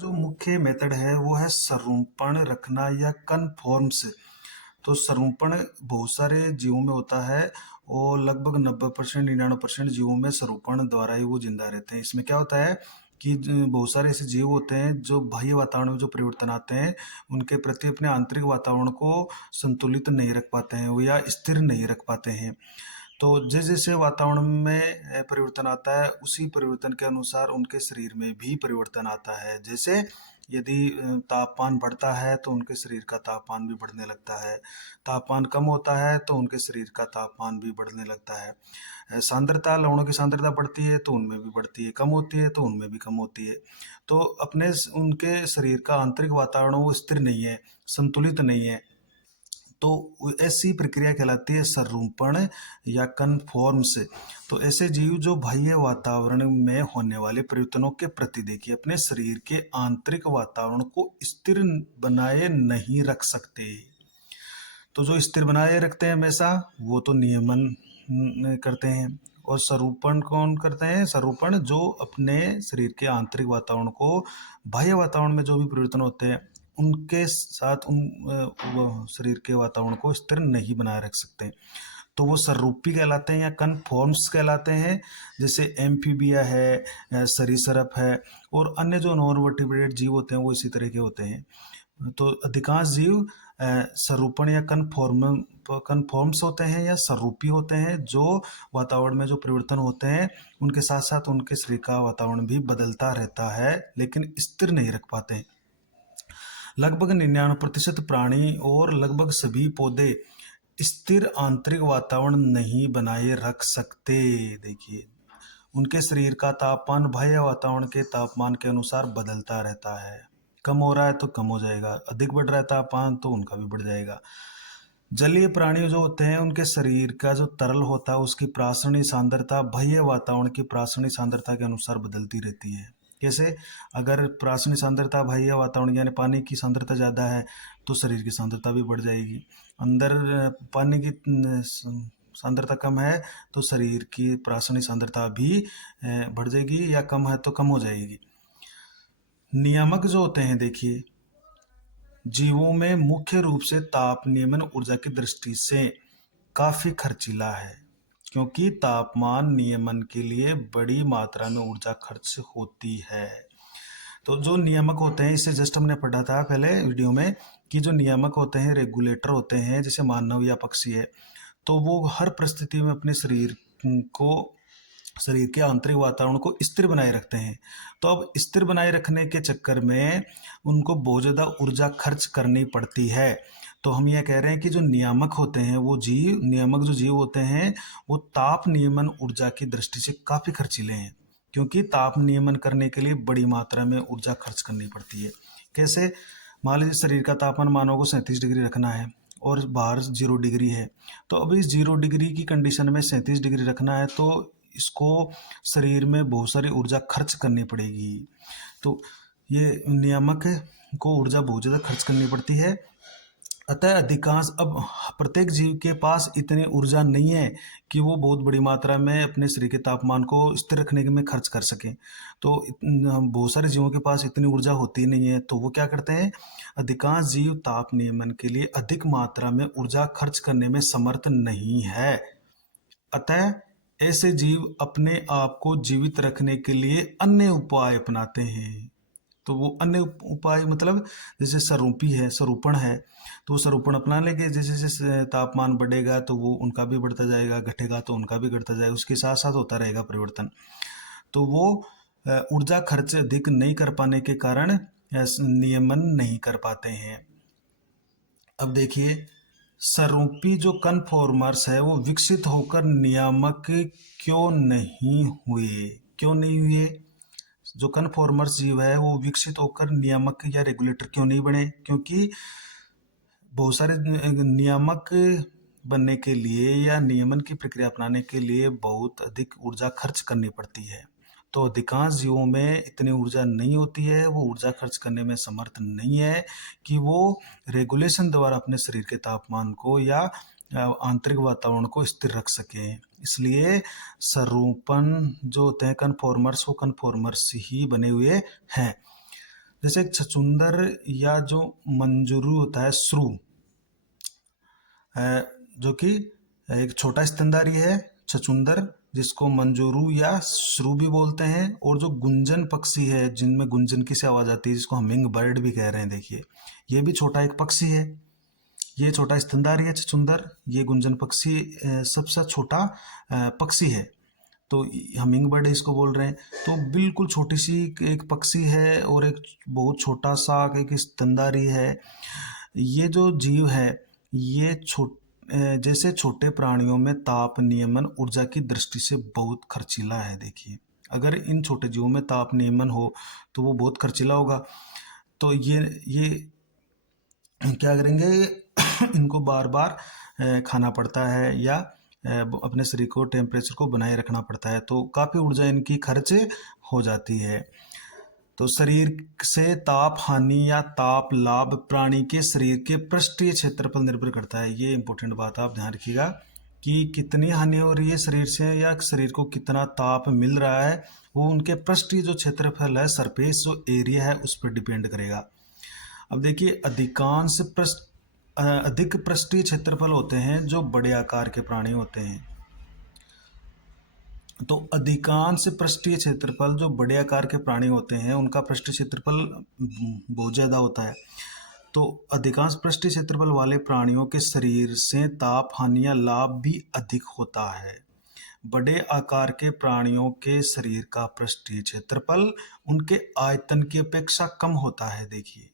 जो मुख्य मेथड है वो है संरूपण रखना या कन्फॉर्म्स। तो संरूपण बहुत सारे जीवों में होता है और लगभग 90% 99% जीवों में संरूपण द्वारा ही वो जिंदा रहते हैं। इसमें क्या होता है कि बहुत सारे ऐसे जीव होते हैं जो बाह्य वातावरण में जो परिवर्तन आते हैं उनके प्रति अपने आंतरिक वातावरण को संतुलित नहीं रख पाते हैं वो या स्थिर नहीं रख पाते हैं। तो जैसे जैसे वातावरण में परिवर्तन आता है उसी परिवर्तन के अनुसार उनके शरीर में भी परिवर्तन आता है। जैसे यदि तापमान बढ़ता है तो उनके शरीर का तापमान भी बढ़ने लगता है, तापमान कम होता है तो उनके शरीर का तापमान भी बढ़ने लगता है। सांद्रता, लवणों की सांद्रता बढ़ती है तो उनमें भी बढ़ती है, कम होती है तो उनमें भी कम होती है। तो उनके शरीर का आंतरिक वातावरण वो स्थिर नहीं है, संतुलित नहीं है। तो ऐसी प्रक्रिया कहलाती है संरूपण या कन्फॉर्म्स। तो ऐसे जीव जो बाह्य वातावरण में होने वाले परिवर्तनों के प्रति देखिए अपने शरीर के आंतरिक वातावरण को स्थिर बनाए नहीं रख सकते। तो जो स्थिर बनाए रखते हैं हमेशा वो तो नियमन करते हैं। और स्वरूपण कौन करते हैं? स्वरूपण जो अपने शरीर के आंतरिक वातावरण को बाह्य वातावरण में जो भी परिवर्तन होते हैं उनके साथ वो शरीर के वातावरण को स्थिर नहीं बनाए रख सकते। तो वो सर्रूपी कहलाते हैं या कन्फॉर्म्स कहलाते हैं। जैसे एम्फीबिया है, सरीसृप है और अन्य जो नॉन वर्टिब्रेट जीव होते हैं वो इसी तरह के होते हैं। तो अधिकांश जीव सरूपण या कन्फॉर्म्स होते हैं या सरूपी होते हैं जो वातावरण में जो परिवर्तन होते हैं उनके साथ साथ उनके शरीर का वातावरण भी बदलता रहता है लेकिन स्थिर नहीं रख पाते। लगभग 99% प्राणी और लगभग सभी पौधे स्थिर आंतरिक वातावरण नहीं बनाए रख सकते। देखिए उनके शरीर का तापमान बाह्य वातावरण के तापमान के अनुसार बदलता रहता है। कम हो रहा है तो कम हो जाएगा, अधिक बढ़ रहा है तापमान तो उनका भी बढ़ जाएगा। जलीय प्राणी जो होते हैं उनके शरीर का जो तरल होता है उसकी प्रासनी सांद्रता बाह्य वातावरण की प्रासनी सांद्रता के अनुसार बदलती रहती है। कैसे? अगर प्रासनी सांद्रता बाह्य वातावरण यानी पानी की सांद्रता ज़्यादा है तो शरीर की सांद्रता भी बढ़ जाएगी। अंदर पानी की सांद्रता कम है तो शरीर की प्रासनी सांद्रता भी बढ़ जाएगी या कम है तो कम हो जाएगी। नियामक जो होते हैं देखिए जीवों में मुख्य रूप से ताप नियमन ऊर्जा की दृष्टि से काफी खर्चीला है क्योंकि तापमान नियमन के लिए बड़ी मात्रा में ऊर्जा खर्च होती है। तो जो नियामक होते हैं इसे जस्ट हमने पढ़ा था पहले वीडियो में कि जो नियामक होते हैं रेगुलेटर होते हैं जैसे मानव या पक्षी है तो वो हर परिस्थिति में अपने को शरीर के आंतरिक वातावरण को स्थिर बनाए रखते हैं। तो अब स्थिर बनाए रखने के चक्कर में उनको बहुत ज़्यादा ऊर्जा खर्च करनी पड़ती है। तो हम यह कह रहे हैं कि जो नियामक होते हैं वो नियामक जो जीव होते हैं वो ताप नियमन ऊर्जा की दृष्टि से काफ़ी खर्चीले हैं क्योंकि ताप नियमन करने के लिए बड़ी मात्रा में ऊर्जा खर्च करनी पड़ती है। कैसे? मान लीजिए शरीर का तापमान मानव को 37 डिग्री रखना है और बाहर 0 डिग्री है। तो अभी 0 डिग्री की कंडीशन में 37 डिग्री रखना है तो इसको शरीर में बहुत सारी ऊर्जा खर्च करनी पड़ेगी। तो ये नियामक को ऊर्जा बहुत ज़्यादा खर्च करनी पड़ती है। अतः अधिकांश अब प्रत्येक जीव के पास इतनी ऊर्जा नहीं है कि वो बहुत बड़ी मात्रा में अपने शरीर के तापमान को स्थिर रखने में खर्च कर सकें। तो बहुत सारे जीवों के पास इतनी ऊर्जा होती नहीं है तो वो क्या करते हैं? अधिकांश जीव ताप नियमन के लिए अधिक मात्रा में ऊर्जा खर्च करने में समर्थ नहीं है। अतः ऐसे जीव अपने आप को जीवित रखने के लिए अन्य उपाय अपनाते हैं। तो वो अन्य उपाय मतलब जैसे स्वरूपण है तो वो स्वरूपण अपना लेंगे। जैसे जैसे तापमान बढ़ेगा तो वो उनका भी बढ़ता जाएगा, घटेगा तो उनका भी घटता जाएगा, उसके साथ साथ होता रहेगा परिवर्तन। तो वो ऊर्जा खर्च अधिक नहीं कर पाने के कारण नियमन नहीं कर पाते हैं। अब देखिए सरूपी जो कन्फॉर्मर्स है वो विकसित होकर नियामक क्यों नहीं हुए? क्यों नहीं हुए? जो कन्फॉर्मर्स जीव है वो विकसित होकर नियामक या रेगुलेटर क्यों नहीं बने? क्योंकि बहुत सारे नियामक बनने के लिए या नियमन की प्रक्रिया अपनाने के लिए बहुत अधिक ऊर्जा खर्च करनी पड़ती है। तो अधिकांश जीवों में इतनी ऊर्जा नहीं होती है, वो ऊर्जा खर्च करने में समर्थ नहीं है कि वो रेगुलेशन द्वारा अपने शरीर के तापमान को या आंतरिक वातावरण को स्थिर रख सकें। इसलिए सरूपन जो होते हैं कन्फॉर्मर्स वो कन्फॉर्मर्स ही बने हुए हैं। जैसे एक छछूंदर या जो मंजरू होता है, श्रू, जो कि एक छोटा स्तनधारी है, छछूंदर, जिसको मंजूरू या श्रू भी बोलते हैं। और जो गुंजन पक्षी है, जिनमें गुंजन की सी आवाज आती है, जिसको हमिंग बर्ड भी कह रहे हैं, देखिए ये भी छोटा एक पक्षी है। ये छोटा स्तनधारी है छछूंदर, ये गुंजन पक्षी सबसे छोटा पक्षी है। तो हमिंग बर्ड इसको बोल रहे हैं। तो बिल्कुल छोटी सी एक पक्षी है और एक बहुत छोटा सा एक स्तनधारी है। ये जो जीव है, ये जैसे छोटे प्राणियों में ताप नियमन ऊर्जा की दृष्टि से बहुत खर्चीला है। देखिए, अगर इन छोटे जीवों में ताप नियमन हो तो वो बहुत खर्चीला होगा। तो ये क्या करेंगे, इनको बार बार खाना पड़ता है या अपने शरीर को टेम्परेचर को बनाए रखना पड़ता है, तो काफ़ी ऊर्जा इनकी खर्च हो जाती है। तो शरीर से ताप हानि या ताप लाभ प्राणी के शरीर के पृष्ठीय क्षेत्र पर निर्भर करता है। ये इंपॉर्टेंट बात आप ध्यान रखिएगा कि कितनी हानि हो रही है शरीर से या शरीर को कितना ताप मिल रहा है, वो उनके पृष्ठीय जो क्षेत्रफल है, सरफेस जो एरिया है, उस पर डिपेंड करेगा। अब देखिए, अधिक पृष्ठीय क्षेत्रफल होते हैं जो बड़े आकार के प्राणी होते हैं। तो अधिकांश पृष्ठीय क्षेत्रफल जो बड़े आकार के प्राणी होते हैं, उनका पृष्ठीय क्षेत्रफल बहुत ज़्यादा होता है। तो अधिकांश पृष्ठीय क्षेत्रफल वाले प्राणियों के शरीर से ताप हानि या लाभ भी अधिक होता है। बड़े आकार के प्राणियों के शरीर का पृष्ठीय क्षेत्रफल उनके आयतन की अपेक्षा कम होता है। देखिए,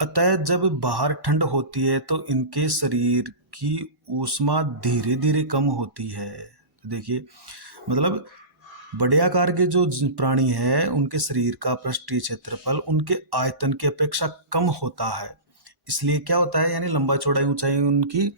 अतः जब बाहर ठंड होती है तो इनके शरीर की ऊष्मा धीरे धीरे कम होती है। देखिए, मतलब बड़े आकार के जो प्राणी है, उनके शरीर का पृष्ठीय क्षेत्रफल उनके आयतन की अपेक्षा कम होता है। इसलिए क्या होता है, यानी लंबा चौड़ाई ऊंचाई उनकी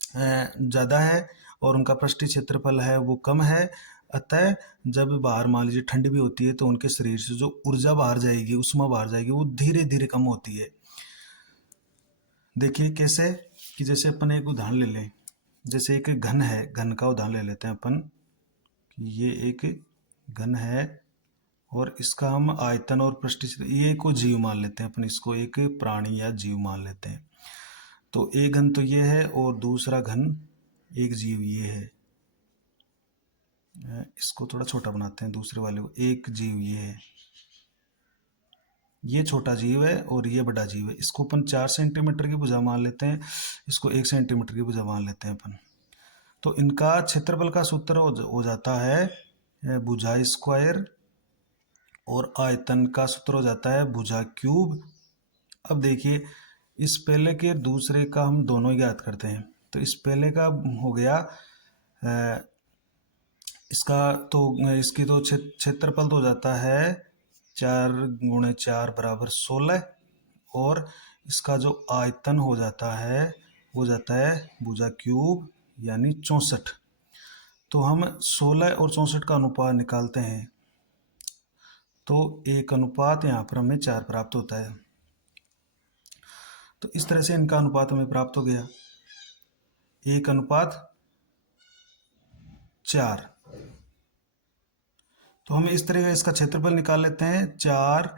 ज़्यादा है और उनका पृष्ठीय क्षेत्रफल है वो कम है। अतः जब बाहर मान लीजिए ठंड भी होती है तो उनके शरीर से जो ऊर्जा बाहर जाएगी, ऊष्मा बाहर जाएगी, वो धीरे धीरे कम होती है। देखिए कैसे, कि जैसे अपन एक उदाहरण ले लें, जैसे एक घन है, घन का उदाहरण ले लेते हैं अपन। ये एक घन है और इसका हम आयतन और पृष्ठीय, ये को जीव मान लेते हैं अपन, इसको एक प्राणी या जीव मान लेते हैं। तो एक घन तो ये है और दूसरा घन एक जीव ये है। इसको थोड़ा छोटा बनाते हैं दूसरे वाले को। एक जीव ये है, ये छोटा जीव है और ये बड़ा जीव है। इसको अपन 4 सेंटीमीटर की भुजा मान लेते हैं, इसको 1 सेंटीमीटर की भुजा मान लेते हैं अपन। तो इनका क्षेत्रफल का सूत्र हो जाता है भुजा स्क्वायर और आयतन का सूत्र हो जाता है भुजा क्यूब। अब देखिए, इस पहले के दूसरे का हम दोनों ही याद करते हैं। तो इस पहले का हो गया इसका तो इसकी तो क्षेत्रफल तो हो जाता है 4 गुणे 4 बराबर 16 और इसका जो आयतन हो जाता है वो जाता है भुजा क्यूब यानी 64। तो हम 16 और 64 का अनुपात निकालते हैं तो एक अनुपात यहाँ पर हमें 4 प्राप्त होता है। तो इस तरह से इनका अनुपात हमें प्राप्त हो गया, 1:4। तो हम इस तरह का इसका क्षेत्रफल निकाल लेते हैं, 4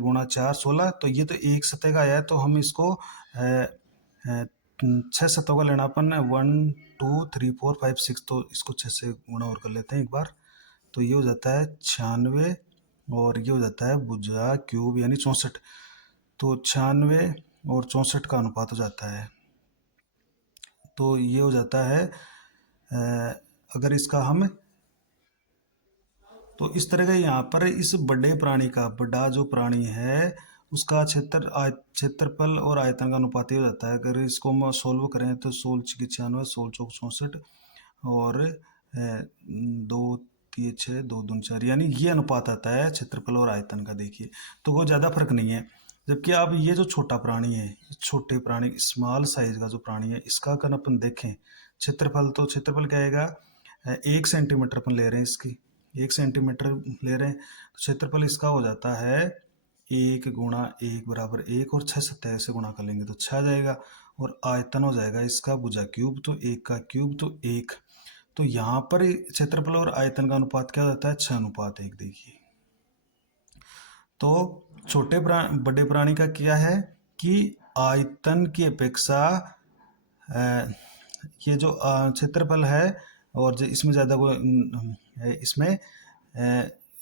गुणा 4 16। तो ये तो एक सतह का आया है, तो हम इसको 6 सतहों का लेना अपन, 1 2 3 4 5 6। तो इसको 6 से गुणा और कर लेते हैं एक बार। तो ये हो जाता है 96 और ये हो जाता है भुजा क्यूब यानी 64। तो 96 और 64 का अनुपात हो जाता है। तो ये हो जाता है अगर इसका हम, तो इस तरह का यहाँ पर इस बड़े प्राणी का, बड़ा जो प्राणी है उसका क्षेत्रफल और आयतन का अनुपात हो जाता है। अगर इसको हम सोल्व करें तो 16 96, 16 64 और 2 3 6 2 2 4, यानी ये अनुपात आता है क्षेत्रफल और आयतन का। देखिए, तो वो ज़्यादा फर्क नहीं है। जबकि अब ये जो छोटा प्राणी है, छोटे प्राणी, स्मॉल साइज का जो प्राणी है, इसका अगर अपन देखें क्षेत्रफल, तो क्षेत्रफल क्या आएगा, 1 सेंटीमीटर अपन ले रहे हैं, इसकी 1 सेंटीमीटर ले रहे हैं, तो क्षेत्रफल इसका हो जाता है 1 गुणा 1 बराबर 1 और 6 सतह से गुणा कर लेंगे तो 6 आ जाएगा। और आयतन हो जाएगा इसका भुजा क्यूब, तो 1 का क्यूब तो 1। तो यहाँ पर क्षेत्रफल और आयतन का अनुपात क्या हो जाता है, 6:1। देखिए, तो बड़े प्राणी का क्या है कि आयतन की अपेक्षा ये जो क्षेत्रफल है और जो इसमें ज़्यादा है, इसमें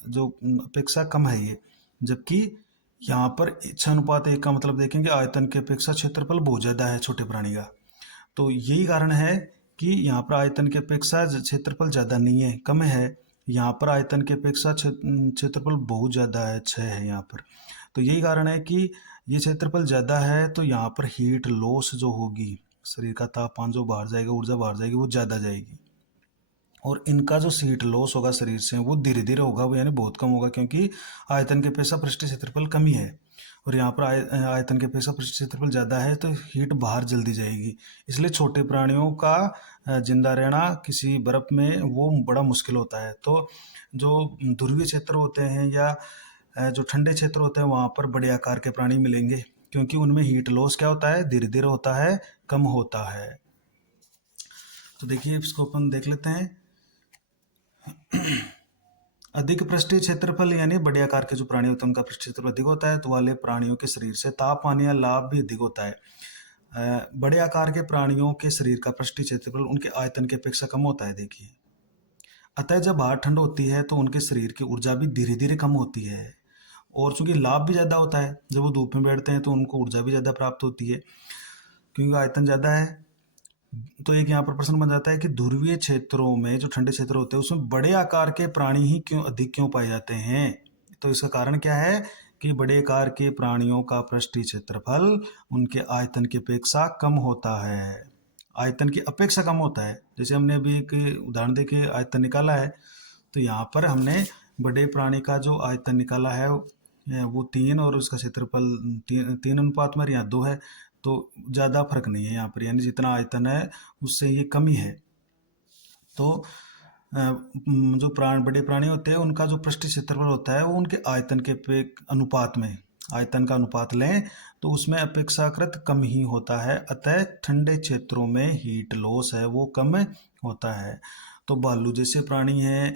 जो अपेक्षा कम है ये, जबकि यहाँ पर 6:1 का मतलब देखेंगे आयतन की अपेक्षा क्षेत्रफल बहुत ज़्यादा है छोटे प्राणी का। तो यही कारण है कि यहाँ पर आयतन की अपेक्षा क्षेत्रफल ज़्यादा नहीं है, कम है। यहाँ पर आयतन की अपेक्षा क्षेत्रफल बहुत ज़्यादा है, 6 है यहाँ पर। तो यही कारण है कि ये क्षेत्रफल ज़्यादा है तो यहाँ पर हीट लॉस जो होगी, शरीर का तापमान जो बाहर जाएगा, ऊर्जा बाहर जाएगी, वो ज़्यादा जाएगी। और इनका जो हीट लॉस होगा शरीर से वो धीरे धीरे होगा, वो यानी बहुत कम होगा, क्योंकि आयतन के अपेक्षा पृष्ठीय क्षेत्रफल कम ही है और यहाँ पर आयतन के अपेक्षा पृष्ठीय क्षेत्रफल ज़्यादा है तो हीट बाहर जल्दी जाएगी। इसलिए छोटे प्राणियों का जिंदा रहना किसी बर्फ़ में वो बड़ा मुश्किल होता है। तो जो ध्रुवीय क्षेत्र होते हैं या जो ठंडे क्षेत्र होते हैं वहाँ पर बड़े आकार के प्राणी मिलेंगे, क्योंकि उनमें हीट लॉस क्या होता है, धीरे धीरे होता है, कम होता है। तो देखिए इसको अपन देख लेते हैं। अधिक पृष्ठीय क्षेत्रफल यानी बड़े आकार के जो प्राणी होते हैं उनका पृष्ठीय क्षेत्रफल अधिक होता है, तो वाले प्राणियों के शरीर से तापमान या लाभ भी अधिक होता है। बड़े आकार के प्राणियों के शरीर का पृष्ठीय क्षेत्रफल उनके आयतन की अपेक्षा कम होता है, देखिए। अतः जब बाहर ठंड होती है तो उनके शरीर की ऊर्जा भी धीरे धीरे कम होती है, और चूंकि लाभ भी ज़्यादा होता है, जब वो धूप में बैठते हैं तो उनको ऊर्जा भी ज़्यादा प्राप्त होती है क्योंकि आयतन ज़्यादा है। तो एक यहाँ पर प्रश्न बन जाता है कि ध्रुवीय क्षेत्रों में जो ठंडे क्षेत्र होते हैं उसमें बड़े आकार के प्राणी ही क्यों पाए जाते हैं। तो इसका कारण क्या है कि बड़े आकार के प्राणियों का पृष्ठीय क्षेत्रफल उनके आयतन की अपेक्षा कम होता है, आयतन की अपेक्षा कम होता है। जैसे हमने अभी एक उदाहरण देके आयतन निकाला है, तो यहाँ पर हमने बड़े प्राणी का जो आयतन निकाला है वो 3 और उसका क्षेत्रफल 3 अनुपात में यहाँ 2 है, तो ज़्यादा फर्क नहीं है यहाँ पर, यानी जितना आयतन है उससे ये कम ही है। तो जो बड़े प्राणी होते हैं उनका जो पृष्ठीय क्षेत्रफल होता है वो उनके आयतन के अनुपात में, आयतन का अनुपात लें तो उसमें अपेक्षाकृत कम ही होता है। अतः ठंडे क्षेत्रों में हीट लॉस है वो कम होता है। तो भालू जैसे प्राणी हैं,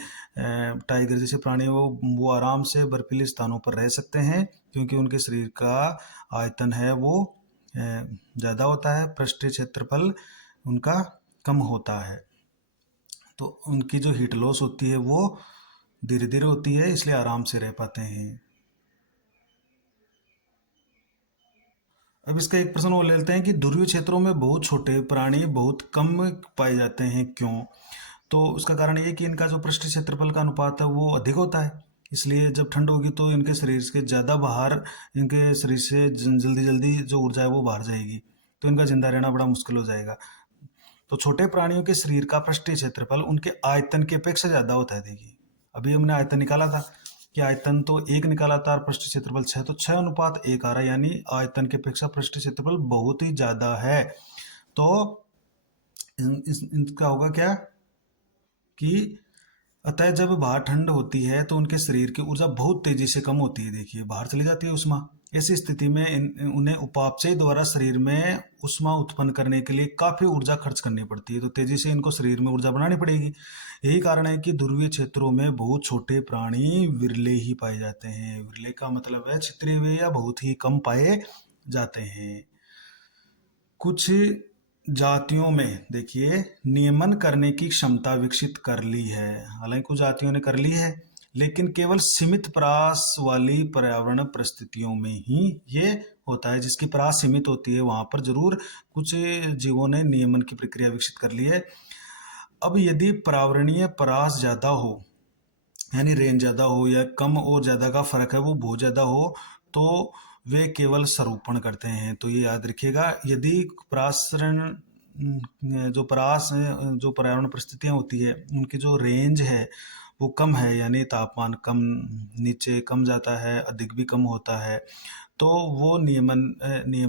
टाइगर जैसे प्राणी वो आराम से बर्फीले स्थानों पर रह सकते हैं, क्योंकि उनके शरीर का आयतन है वो ज़्यादा होता है, पृष्ठीय क्षेत्रफल उनका कम होता है। तो उनकी जो हीट लॉस होती है वो धीरे धीरे होती है, इसलिए आराम से रह पाते हैं। अब इसका एक प्रश्न और ले लेते हैं कि ध्रुवीय क्षेत्रों में बहुत छोटे प्राणी बहुत कम पाए जाते हैं, क्यों। तो उसका कारण ये कि इनका जो पृष्ठीय क्षेत्रफल का अनुपात है वो अधिक होता है, इसलिए जब ठंड होगी तो इनके शरीर के ज़्यादा बाहर, इनके शरीर से जल्दी जल्दी जो ऊर्जा है वो बाहर जाएगी, तो इनका जिंदा रहना बड़ा मुश्किल हो जाएगा। तो छोटे प्राणियों के शरीर का पृष्ठीय क्षेत्रफल उनके आयतन की अपेक्षा ज़्यादा होता है। देखिए अभी हमने आयतन निकाला था कि आयतन तो 1 निकाला था और पृष्ठीय क्षेत्रफल 6, तो 6:1 आ रहा है, यानी आयतन की अपेक्षा पृष्ठीय क्षेत्रफल बहुत ही ज़्यादा है। तो इनका होगा क्या कि अतः जब बाहर ठंड होती है तो उनके शरीर की ऊर्जा बहुत तेजी से कम होती है, देखिए बाहर चली जाती है उष्मा। ऐसी स्थिति में उन्हें उपापचय द्वारा शरीर में उष्मा उत्पन्न करने के लिए काफी ऊर्जा खर्च करनी पड़ती है, तो तेजी से इनको शरीर में ऊर्जा बनानी पड़ेगी। यही कारण है कि ध्रुवीय क्षेत्रों में बहुत छोटे प्राणी विरले ही पाए जाते हैं। विरले का मतलब है क्षेत्रीय हुए या बहुत ही कम पाए जाते हैं। कुछ जातियों में देखिए नियमन करने की क्षमता विकसित कर ली है, हालांकि कुछ जातियों ने कर ली है, लेकिन केवल सीमित परास वाली पर्यावरण परिस्थितियों में ही ये होता है। जिसकी परास सीमित होती है वहां पर जरूर कुछ जीवों ने नियमन की प्रक्रिया विकसित कर ली है। अब यदि पर्यावरणीय परास ज्यादा हो, यानी रेंज ज्यादा हो या कम और ज्यादा का फर्क है वो बहुत ज्यादा हो, तो वे केवल सरूपण करते हैं। तो ये याद रखिएगा, यदि परासरण जो पर्यावरण परिस्थितियां होती है उनकी जो रेंज है वो कम है, यानी तापमान कम नीचे कम जाता है, अधिक भी कम होता है, तो वो नियमन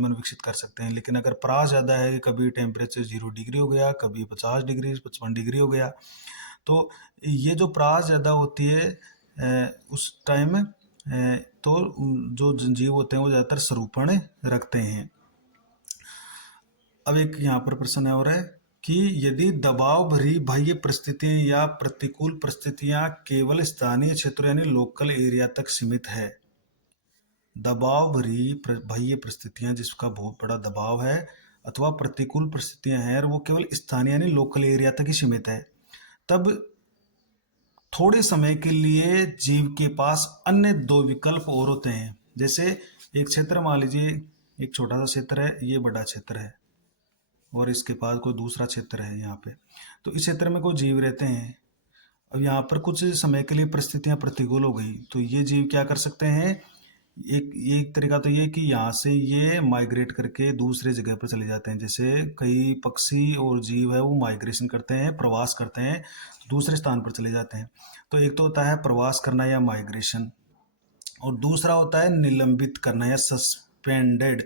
विकसित कर सकते हैं। लेकिन अगर परास ज़्यादा है कि कभी टेम्परेचर 0 डिग्री हो गया, कभी 50 डिग्री 55 डिग्री हो गया, तो ये जो परास ज़्यादा होती है उस टाइम तो जो जीव होते हैं वो ज़्यादातर सरूपण रखते हैं। अब एक यहाँ पर प्रश्न और है कि यदि दबाव भरी बाह्य परिस्थितियां या प्रतिकूल परिस्थितियां केवल स्थानीय क्षेत्रों यानी लोकल एरिया तक सीमित है, दबाव भरी बाह्य परिस्थितियां, जिसका बहुत बड़ा दबाव है अथवा प्रतिकूल परिस्थितियां हैं और वो केवल स्थानीय यानी लोकल एरिया तक ही सीमित है, तब थोड़े समय के लिए जीव के पास अन्य दो विकल्प और होते हैं। जैसे एक क्षेत्र मान लीजिए, एक छोटा सा क्षेत्र है, ये बड़ा क्षेत्र है और इसके पास कोई दूसरा क्षेत्र है यहाँ पे, तो इस क्षेत्र में कोई जीव रहते हैं। अब यहाँ पर कुछ समय के लिए परिस्थितियां प्रतिकूल हो गई, तो ये जीव क्या कर सकते हैं, एक तरीका तो ये कि यहाँ से ये माइग्रेट करके दूसरे जगह पर चले जाते हैं। जैसे कई पक्षी और जीव है वो माइग्रेशन करते हैं, प्रवास करते हैं, तो दूसरे स्थान पर चले जाते हैं। तो एक तो होता है प्रवास करना या माइग्रेशन, और दूसरा होता है निलंबित करना या सस्पेंडेड।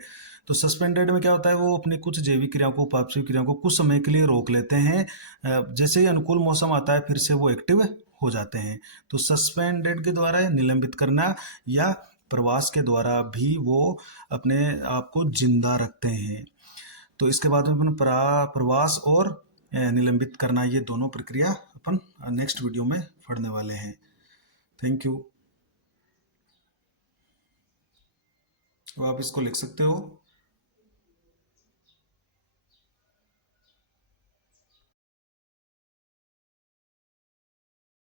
तो सस्पेंडेड में क्या होता है, वो अपनी कुछ जैविक क्रियाओं को, पारिस्थितिक क्रियाओं को कुछ समय के लिए रोक लेते हैं। जैसे ही अनुकूल मौसम आता है फिर से वो एक्टिव हो जाते हैं। तो सस्पेंडेड के द्वारा निलंबित करना या प्रवास के द्वारा भी वो अपने आप को जिंदा रखते हैं। तो इसके बाद में अपन प्रवास और निलंबित करना, ये दोनों प्रक्रिया अपन नेक्स्ट वीडियो में पढ़ने वाले हैं। Thank you. तो आप इसको लिख सकते हो।